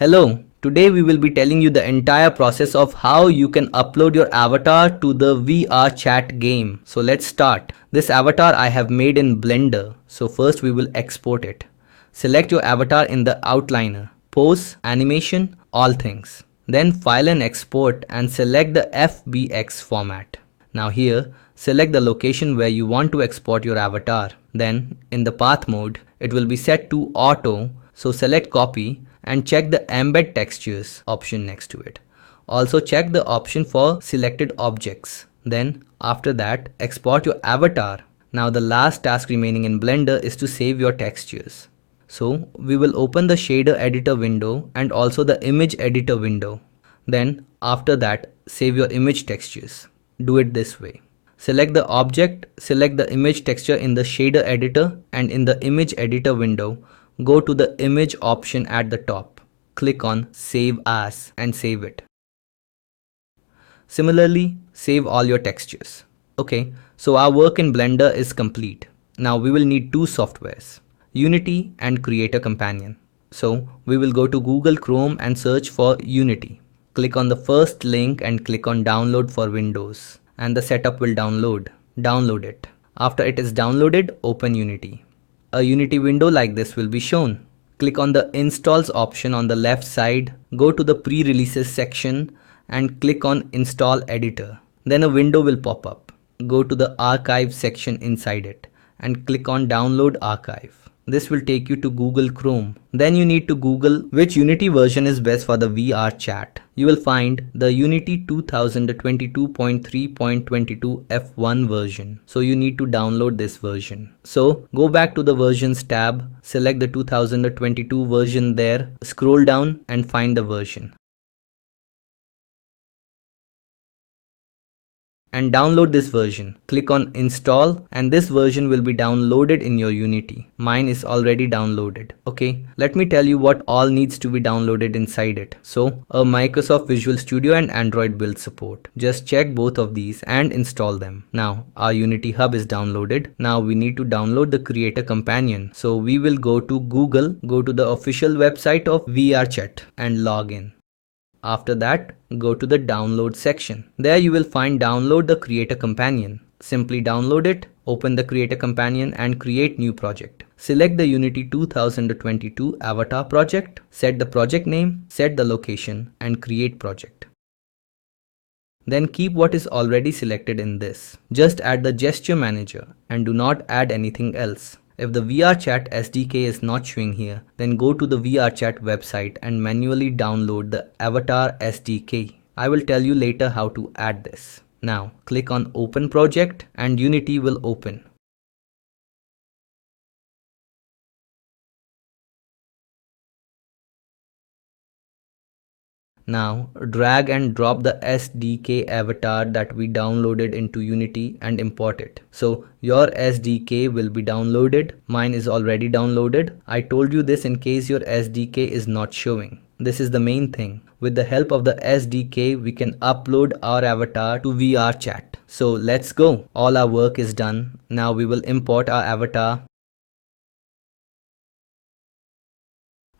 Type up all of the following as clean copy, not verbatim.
Hello, today we will be telling you the entire process of how you can upload your avatar to the VRChat game. So let's start. This avatar I have made in Blender. So first we will export it. Select your avatar in the outliner, pose, animation, all things. Then file and export and select the FBX format. Now here, select the location where you want to export your avatar. Then in the path mode, it will be set to auto. So select copy and check the embed textures option next to it. Also check the option for selected objects. Then after that, export your avatar. Now the last task remaining in Blender is to save your textures. So we will open the shader editor window and also the image editor window. Then after that, save your image textures. Do it this way. Select the object, select the image texture in the shader editor, and in the image editor window, go to the image option at the top. Click on Save As and save it. Similarly, save all your textures. Okay, so our work in Blender is complete. Now we will need two softwares, Unity and Creator Companion. So we will go to Google Chrome and search for Unity. Click on the first link and click on Download for Windows, and the setup will download. Download it. After it is downloaded, open Unity. A Unity window like this will be shown. Click on the Installs option on the left side, go to the Pre-Releases section and click on Install Editor. Then a window will pop up. Go to the Archive section inside it and click on Download Archive. This will take you to Google Chrome. Then you need to Google which Unity version is best for the VRChat. You will find the Unity 2022.3.22 F1 version. So you need to download this version. So go back to the versions tab, select the 2022 version there, scroll down and find the version. And download this version. Click on install and this version will be downloaded in your Unity. Mine is already downloaded. Okay, let me tell you what all needs to be downloaded inside it. So a Microsoft Visual Studio and Android build support. Just check both of these and install them. Now our Unity Hub is downloaded. Now we need to download the Creator Companion. So we will go to Google, go to the official website of VRChat and log in. After that, go to the download section. There you will find download the Creator Companion. Simply download it, open the Creator Companion and create new project. Select the Unity 2022 avatar project, set the project name, set the location and create project. Then keep what is already selected in this. Just add the gesture manager and do not add anything else. If the VRChat SDK is not showing here, then go to the VRChat website and manually download the Avatar SDK. I will tell you later how to add this. Now click on Open Project and Unity will open. Now drag and drop the SDK avatar that we downloaded into Unity and import it. So your SDK will be downloaded. Mine is already downloaded. I told you this in case your SDK is not showing. This is the main thing. With the help of the SDK, we can upload our avatar to VRChat. So let's go. All our work is done. Now we will import our avatar.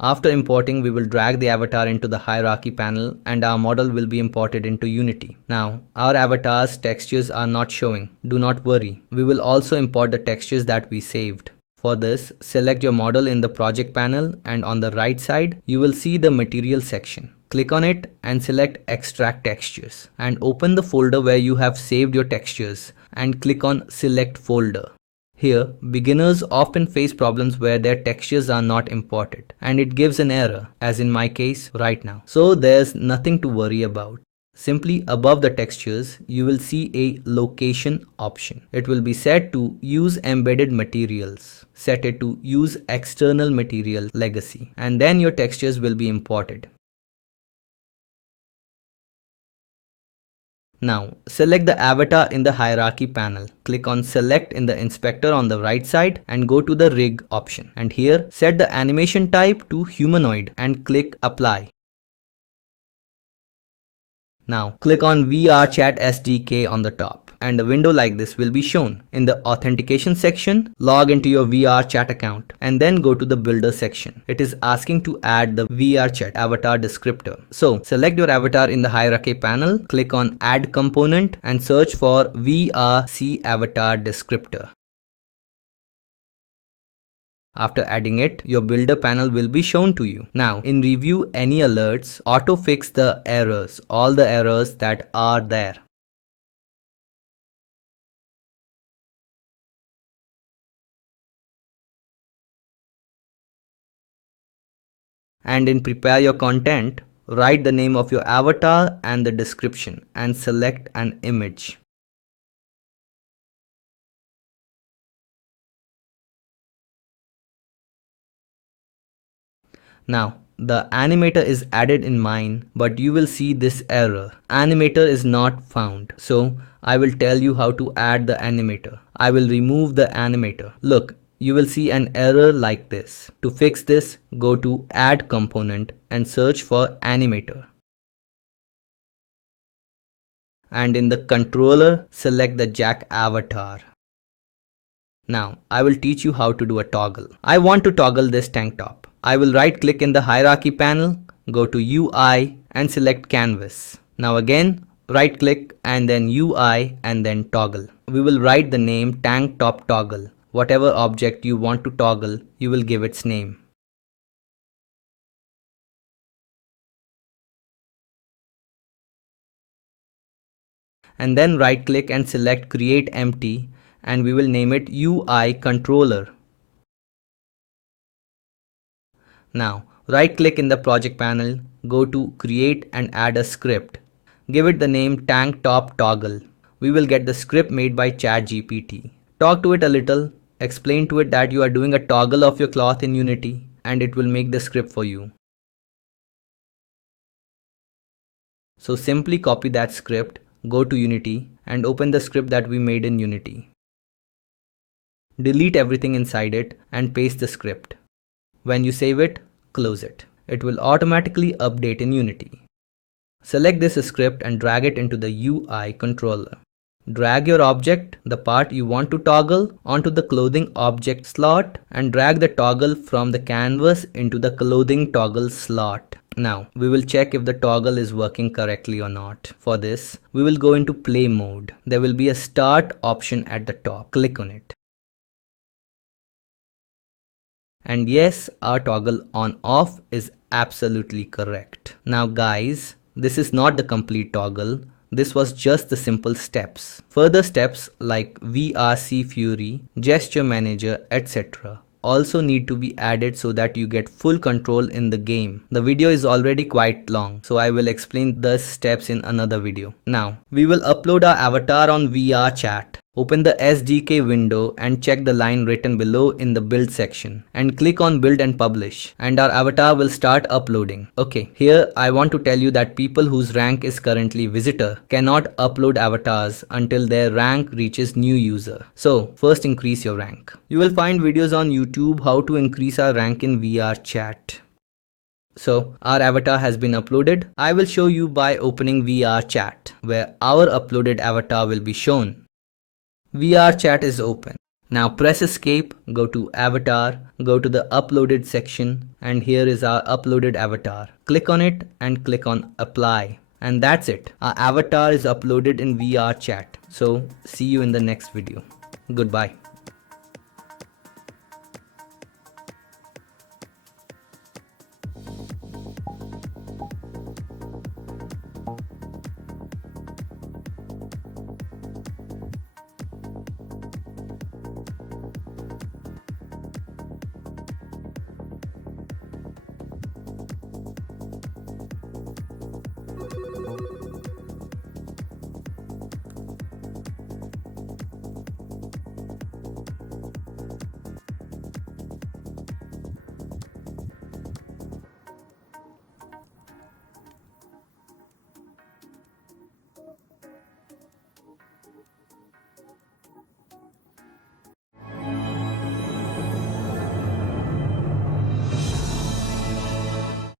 After importing, we will drag the avatar into the hierarchy panel and our model will be imported into Unity. Now, our avatar's textures are not showing. Do not worry. We will also import the textures that we saved. For this, select your model in the project panel and on the right side, you will see the material section. Click on it and select extract textures and open the folder where you have saved your textures and click on select folder. Here, beginners often face problems where their textures are not imported and it gives an error, as in my case right now. So there's nothing to worry about. Simply above the textures, you will see a location option. It will be set to use embedded materials. Set it to use external material legacy and then your textures will be imported. Now, select the avatar in the hierarchy panel. Click on select in the inspector on the right side and go to the rig option. And here, set the animation type to humanoid and click apply. Now, click on VRChat SDK on the top. and a window like this will be shown. In the authentication section, log into your VRChat account and then go to the builder section. It is asking to add the VRChat avatar descriptor. So select your avatar in the hierarchy panel, click on add component and search for VRC avatar descriptor. After adding it, your builder panel will be shown to you. Now, in review any alerts, auto fix the errors, all the errors that are there. And in prepare your content, write the name of your avatar and the description and select an image. Now, the animator is added in mine, but you will see this error. Animator is not found. So I will tell you how to add the animator. I will remove the animator. Look, you will see an error like this. To fix this, go to add component and search for animator. And in the controller, select the Jack avatar. Now, I will teach you how to do a toggle. I want to toggle this tank top. I will right click in the hierarchy panel, go to UI and select canvas. Now again, right click and then UI and then toggle. We will write the name tank top toggle. Whatever object you want to toggle, you will give its name. And then right click and select create empty and we will name it UI controller. Now, right click in the project panel, go to create and add a script. Give it the name tank top toggle. We will get the script made by ChatGPT. Talk to it a little, explain to it that you are doing a toggle of your cloth in Unity and it will make the script for you. So simply copy that script, go to Unity and open the script that we made in Unity. Delete everything inside it and paste the script. When you save it, close it. It will automatically update in Unity. Select this script and drag it into the UI controller. Drag your object, the part you want to toggle, onto the clothing object slot and drag the toggle from the canvas into the clothing toggle slot. Now, we will check if the toggle is working correctly or not. For this, we will go into play mode. There will be a start option at the top. Click on it. And yes, our toggle on off is absolutely correct. Now guys, this is not the complete toggle. This was just the simple steps. Further steps like VRC Fury, Gesture Manager, etc. also need to be added so that you get full control in the game. The video is already quite long, so I will explain the steps in another video. Now, we will upload our avatar on VRChat. Open the SDK window and check the line written below in the build section and click on build and publish and our avatar will start uploading. Okay, here I want to tell you that people whose rank is currently visitor cannot upload avatars until their rank reaches new user. So first increase your rank. You will find videos on YouTube how to increase our rank in VRChat. So our avatar has been uploaded. I will show you by opening VRChat where our uploaded avatar will be shown. VRChat is open. Now press escape, go to avatar, go to the uploaded section and here is our uploaded avatar. Click on it and click on apply. And that's it. Our avatar is uploaded in VRChat. So see you in the next video. Goodbye.